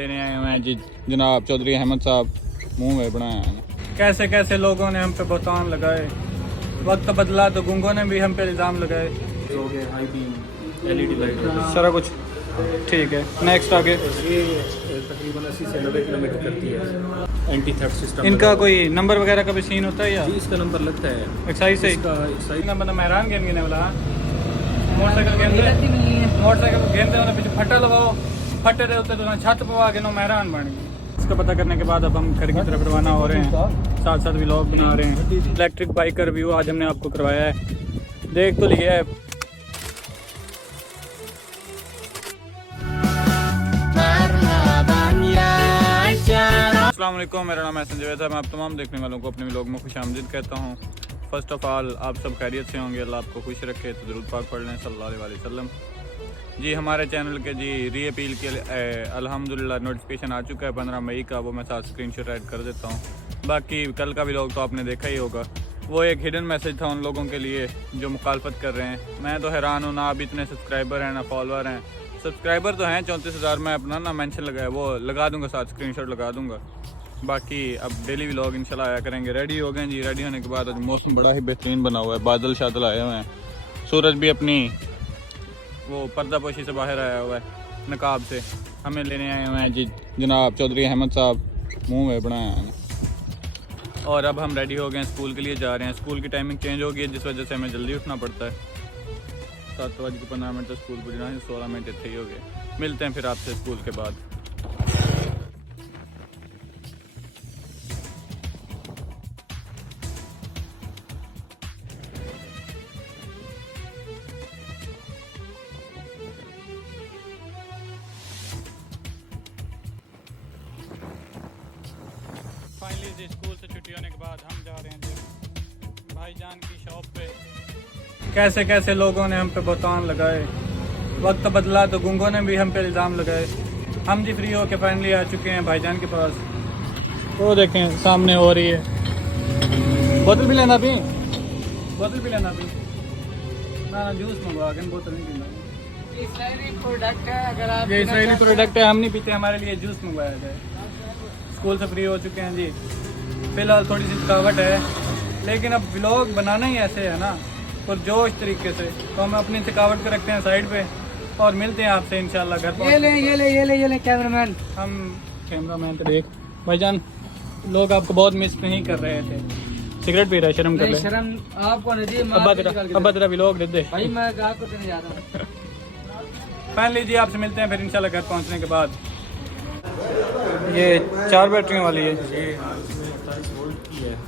लेने आए हुए हैं जी जनाब चौधरी अहमद साहब, मुंह में बनाया है। कैसे कैसे लोगों ने हम पे बहतान लगाए, वक्त बदला तो गूंगों ने भी हम पे इल्ज़ाम लगाए। हो गए हाई बीम एलईडी लाइट सारा कुछ ठीक है। नेक्स्ट आगे ये तकरीबन 80 से 90 किलोमीटर करती है। एंटी थेफ्ट सिस्टम इनका कोई नंबर वगैरह का भी सीन होता है या जी इसका नंबर लगता है एक्साइज से? इसका एक्साइज नंबर हैरान गेम गिने वाला मोटरसाइकिल गेंदे उन्हें पीछे फटा लगाओ, फटे रहे होते तो छत पवा के नो हैरान बन गए। इसका पता करने के बाद अब हम घर की तरफ रवाना हो रहे हैं, साथ साथ व्लॉग बना रहे हैं। इलेक्ट्रिक बाइक का रिव्यू आज हमने आपको करवाया है, देख तो लिया है। अस्सलाम वालेकुम, मेरा नाम है संजय था। मैं आप तमाम देखने वालों को अपने व्लॉग में खुशामदीद कहता हूँ। फ़र्स्ट ऑफ़ ऑल आप सब खैरियत से होंगे, अल्लाह आपको खुश रखे। तो दरूद पाक पढ़ लें सल्लल्लाहु अलैहि वसल्लम। जी हमारे चैनल के जी री अपील के अल्हम्दुलिल्लाह नोटिफिकेशन आ चुका है 15 मई का, वो मैं साथ स्क्रीनशॉट ऐड कर देता हूँ। बाकी कल का व्लॉग तो आपने देखा ही होगा, वो एक हिडन मैसेज था उन लोगों के लिए जो मुखालफत कर रहे हैं। मैं तो हैरान हूँ, ना अब इतने सब्सक्राइबर हैं ना फॉलोअर हैं। सब्सक्राइबर तो हैं 34,000, मैं अपना ना मेंशन लगाया वो लगा दूंगा, साथ स्क्रीनशॉट लगा दूंगा। बाकी अब डेली व्लॉग इंशाल्लाह आया करेंगे। रेडी हो गए जी, रेडी होने के बाद आज मौसम बड़ा ही बेहतरीन बना हुआ है, बादल शादल आए हुए हैं, सूरज भी अपनी वो पर्दापोशी से बाहर आया हुआ है नकाब से। हमें लेने आए हुए हैं जी जनाब चौधरी अहमद साहब, मुँह में बनाया है। और अब हम रेडी हो गए हैं, स्कूल के लिए जा रहे हैं। स्कूल की टाइमिंग चेंज हो गई है जिस वजह से हमें जल्दी उठना पड़ता है। 7:15 तो स्कूल पुजना है, 16 मिनट इतने ही हो गए। मिलते हैं फिर आपसे स्कूल के बाद। फाइनली जी स्कूल से छुट्टी होने के बाद हम जा रहे हैं जी भाईजान की शॉप पे। कैसे कैसे लोगों ने हम पे बहतान लगाए, वक्त बदला तो गूंगों ने भी हम पे इल्ज़ाम लगाए। हम जी फ्री होके फाइनली आ चुके हैं भाईजान के पास। वो देखें सामने हो रही है। बोतल भी लेना भी, बोतल भी लेना भी ना, जूस मंगवा के बोतल नहीं पीना। इस्राइली प्रोडक्ट है, अगर आप ये इसराइली प्रोडक्ट है, हम नहीं पीते, हमारे लिए जूस मंगवाया जाए। स्कूल से फ्री हो चुके हैं जी, फिलहाल थोड़ी सी थकावट है, लेकिन अब व्लॉग बनाना ही ऐसे है ना और जोश तरीके से, तो हम अपनी थकावट को रखते हैं साइड पे और मिलते हैं आपसे इंशाल्लाह घर पर। ये ले कैमरामैन। हम कैमरामैन तो देख भाईजान, लोग आपको बहुत मिस नहीं कर रहे थे। सिगरेट पी रहा है, शर्म कर ले। शर्म आपको नहीं दी, अब्बा तेरा व्लॉग दे दे भाई, मैं आपको देने जा रहा हूँ। फाइनली जी आपसे मिलते हैं फिर इंशाल्लाह घर पहुंचने के बाद। ये 4 बैटरियों वाली है,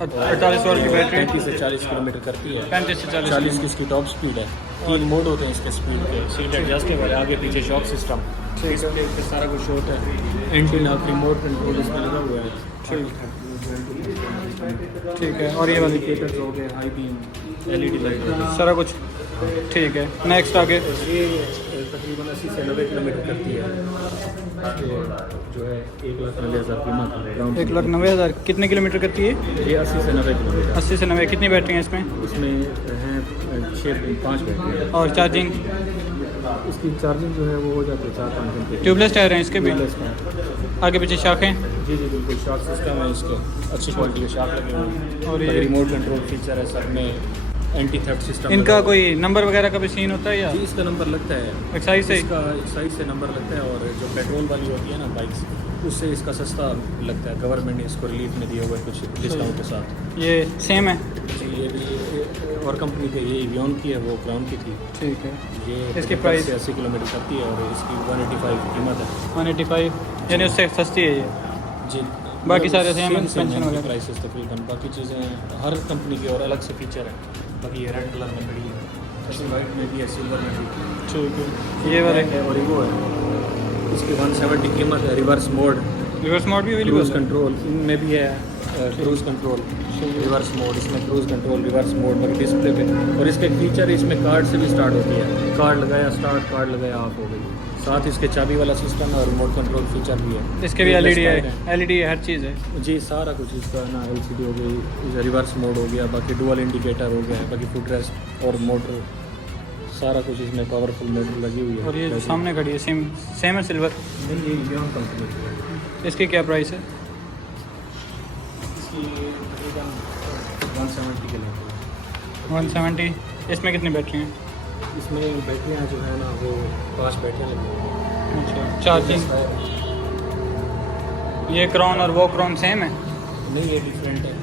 48 वोल्ट की बैटरी, 35 से 40 किलोमीटर करती है। 35 से 40 की इसकी टॉप स्पीड है। 3 मोड होते हैं इसके स्पीड के, सीट एडजस्टेबल है, आगे पीछे शॉक सिस्टम, डिस्प्ले पे सारा कुछ शॉट है। एंटीना रिमोट कंट्रोल इसमें लगा हुआ है। ठीक है। और ये वाली इंडिकेटर्स हो गए, हाई बीम एलईडी लाइट, सारा कुछ ठीक है। नेक्स्ट आगे ये तकरीबन 80 से 90 किलोमीटर करती है। ये जो है 1,90,000 कीमत है। 1,90,000 कितने किलोमीटर करती है? ये 80 से 90 किलोमीटर। 80 से 90। कितनी बैटरी हैं इसमें? इसमें हैं 5 बैटरी। और चार्जिंग? इसकी चार्जिंग जो है वो हो जाती है 4-5 घंटे। ट्यूबलेस टायर हैं इसके भी? ट्यूबलेस है। आगे पीछे शाखें? जी जी बिल्कुल, शॉक सिस्टम है इसके, अच्छी क्वालिटी के शॉक लगे हुए हैं। और ये रिमोट कंट्रोल फीचर है सब में, एंटी थेफ्ट सिस्टम। इनका कोई नंबर वगैरह का भी सीन होता है या जी इसका नंबर लगता है एक्साइज से? इसका एक्साइज से नंबर लगता है, और जो पेट्रोल वाली होती है ना बाइक्स, उससे इसका सस्ता लगता है। गवर्नमेंट ने इसको रिलीफ में दिया हुआ है कुछ डिस्काउंट के साथ। ये सेम है? जी ये भी और कंपनी के, ये इवियन की है, वो क्राउन की थी। ठीक है। ये इसकी 75 प्राइस? से 80 किलोमीटर करती है और इसकी 185 की कीमत है। 185 यानी उससे सस्ती है ये? जी बाकी सारे सेम पेंशन वगैरह प्राइसेस तकरीबन, बाकी चीज़ें हर कंपनी की और अलग से फीचर है। बाकी ये रेड कलर में खड़ी है, ऐसी वाइट में भी है, सिल्वर में भी। ठीक है। ये वाले है और वो है, इसकी 170 कीमत है। रिवर्स मोड, रिवर्स मोड भी क्रूज अवेलेबल है? कंट्रोल इनमें भी है, क्रूज कंट्रोल, रिवर्स मोड, इसमें क्रूज कंट्रोल, रिवर्स मोड मतलब डिस्प्ले पे। और इसका एक फीचर है, इसमें कार्ड से भी स्टार्ट होती है। कार्ड लगाया स्टार्ट, कार्ड लगाया ऑफ हो गई। साथ इसके चाबी वाला सिस्टम और रिमोट कंट्रोल फीचर भी है। इसके भी एलईडी है? एलईडी हर चीज़ है जी, सारा कुछ इसका ना, एलसीडी हो गई, रिवर्स मोड हो गया, बाकी डुअल इंडिकेटर हो गया, बाकी फुट रेस्ट और मोटर सारा कुछ इसमें पावरफुल मेटल लगी हुई है। और ये जो सामने खड़ी है सेम है सिल्वर, नहीं ये लियोन कंपनी की है। इसकी क्या प्राइस है? इसकी तकरीबन 170 के लगभग। 170। इसमें कितनी बैटरी हैं? इसमें बैटरियाँ जो है ना वो 5 बैटरियाँ लगी हुई हैं। अच्छा, चार्जिंग। ये क्राउन और वो क्राउन सेम है? नहीं ये डिफरेंट है।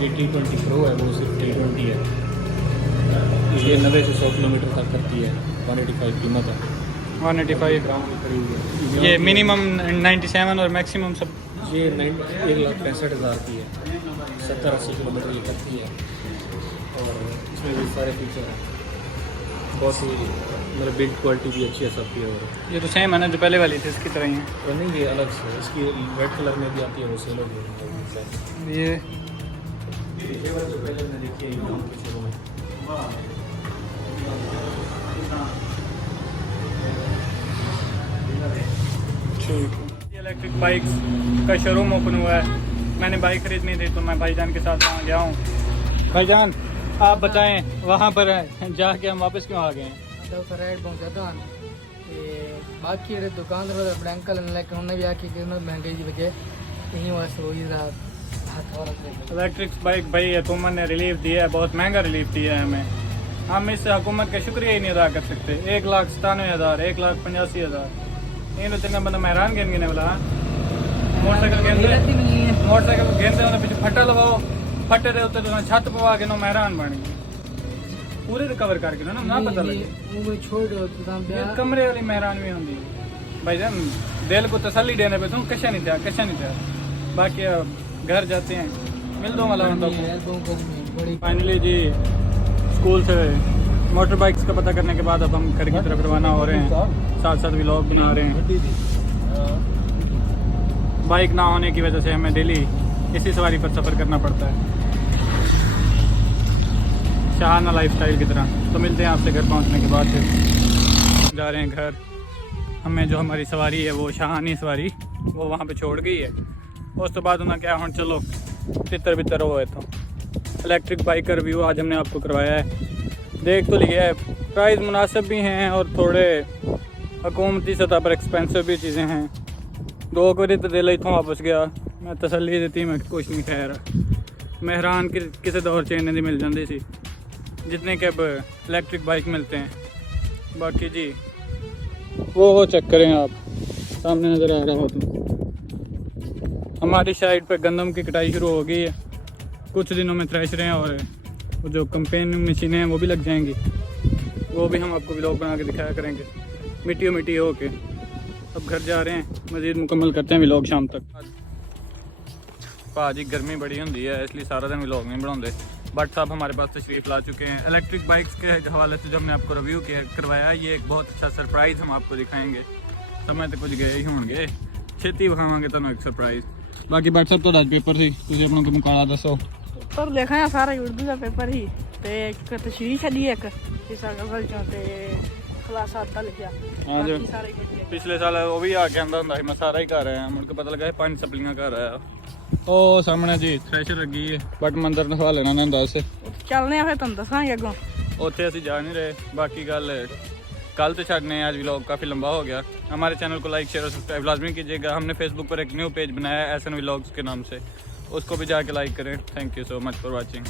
ये T20 Pro है, वो सिर्फ T20 है। ये 90 से 100 किलोमीटर तक करती है। 185 कीमत है। 185। ग्राउंड की खरीद है। ये मिनिमम 97 और मैक्सिमम सब? ये 1,65,000 की है। 70-80 किलोमीटर ये करती है। और इसमें भी सारे फीचर हैं। बहुत ही मतलब बिल्ड क्वालिटी भी अच्छी है सबकी। और ये तो सेम है ना जो पहले वाली थी, इसकी तरह ही है? और नहीं ये अलग से इसकी रेड कलर में भी आती है, वो सेल हो गई। ये जो पहले मैंने देखी है गाँव के शहरों में। ठीक है। इलेक्ट्रिक बाइक्स का शोरूम ओपन हुआ है। मैंने बाइक खरीदनी थी तो मैं भाईजान के साथ वहाँ गया हूँ। भाईजान आप बताएं वहाँ पर जाके हम वापस क्यों आ गए हैं? राइड पहुंचा था बाकी जेह्ड़े दुकानदार अपने अंकल ने लेकिन उन्हें भी आखी कि महंगाई की वजह यहीं वास्ते हो ही रहा हाथ और इलेक्ट्रिक बाइक भाई हुकूमत ने रिलीफ दिया है, बहुत महंगा रिलीफ दिया है हमें। हम इस हुकूमत का शुक्रिया ही नहीं अदा कर सकते। 1,97,000, 1,85,000 ये तो चंगा बंदा मैं हैरान गिनने वाला। मोटरसाइकिल गेंदे पीछे फट्टा लगाओ, फट्टे के उत्ते तो छत पवा के नो हैरान बन गई। पूरे रिकवर करके ना पता लगे वो छोड़ दो ये कमरे वाली मेहरान भी होंगी। भाईजान दिल को तसल्ली देने पे तुम कशा नहीं था। बाकी अब घर जाते हैं, मिल दो वाला फाइनली जी। स्कूल से मोटर बाइक्स का पता करने के बाद अब हम घर की तरफ रवाना हो रहे हैं, साथ साथ व्लॉग बना रहे हैं। बाइक ना होने की वजह से हमें डेली इसी सवारी पर सफ़र करना पड़ता है, शाहाना लाइफस्टाइल की तरह। तो मिलते हैं आपसे घर पहुंचने के बाद। फिर जा रहे हैं घर। हमें जो हमारी सवारी है वो शाहानी सवारी वो वहाँ पे छोड़ गई है। उस तो बाद उन्हें क्या हम चलो तितर बितर हुए तो इलेक्ट्रिक बाइक का रिव्यू आज हमने आपको करवाया है। देख तो लिया है, प्राइस मुनासिब भी हैं और थोड़े हुकूमती सतह पर एक्सपेंसिव भी चीज़ें हैं। 2 बजे तो दिल इतों वापस गया, मैं तसल्ली देती मैं कुछ नहीं खैर मेहरान किसी दौर चेन नहीं मिल जाती सी जितने के अब इलेक्ट्रिक बाइक मिलते हैं। बाकी जी वो चेक करें आप, सामने नज़र आ रहा हो तो हमारी साइड पे गंदम की कटाई शुरू हो गई है। कुछ दिनों में थ्रेशरें और वो जो कंपेन मशीनें हैं वो भी लग जाएंगी। वो भी हम आपको व्लॉग बना के दिखाया करेंगे मिट्टी हो के। अब घर जा रहे हैं, मज़ीद मुकम्मल करते हैं व्लॉग शाम तक। भाजी गर्मी बड़ी होंगी है इसलिए सारा दिन व्लॉग नहीं बनाते। बट साहब हमारे पास तशरीफ़ ला चुके हैं। इलेक्ट्रिक बाइक्स के हवाले से जो हमने आपको रिव्यू करवाया ये एक बहुत अच्छा सरप्राइज़ हम आपको दिखाएंगे। समय तो कुछ गए ही होंगे, छेती विखावांगे तो एक सरप्राइज़। बाकी बट साहब तो आज पेपर सी तुझे अपनों को मुकाला दसो। पर लिखा है सारा उर्दू का पेपर ही ते तशरीह छड़ी एक हिस्सा गजल चों ते खलासा अद्धा लिखा। हाँ जो बाकी सारे कुछ पिछले साल वो भी आके आंदा हुंदा मैं सारा ही घर आया, मुड़ के पता लगा 5 सप्लियां घर आया। ओ सामने जी थ्रेशर लगी है बट मंदिर नखवा लेना ना दस चलने फिर तुम दसांगे अगों उत्थे असीं जा नहीं रहे। बाकी गल कल तो छड़ने आज व्लॉग काफ़ी लंबा हो गया। हमारे चैनल को लाइक शेयर और सब्सक्राइब लाजमी कीजिएगा। हमने फेसबुक पर एक न्यू पेज बनाया है एसएन व्लॉग्स के नाम से, उसको भी जाके लाइक करें। Thank you so much for watching.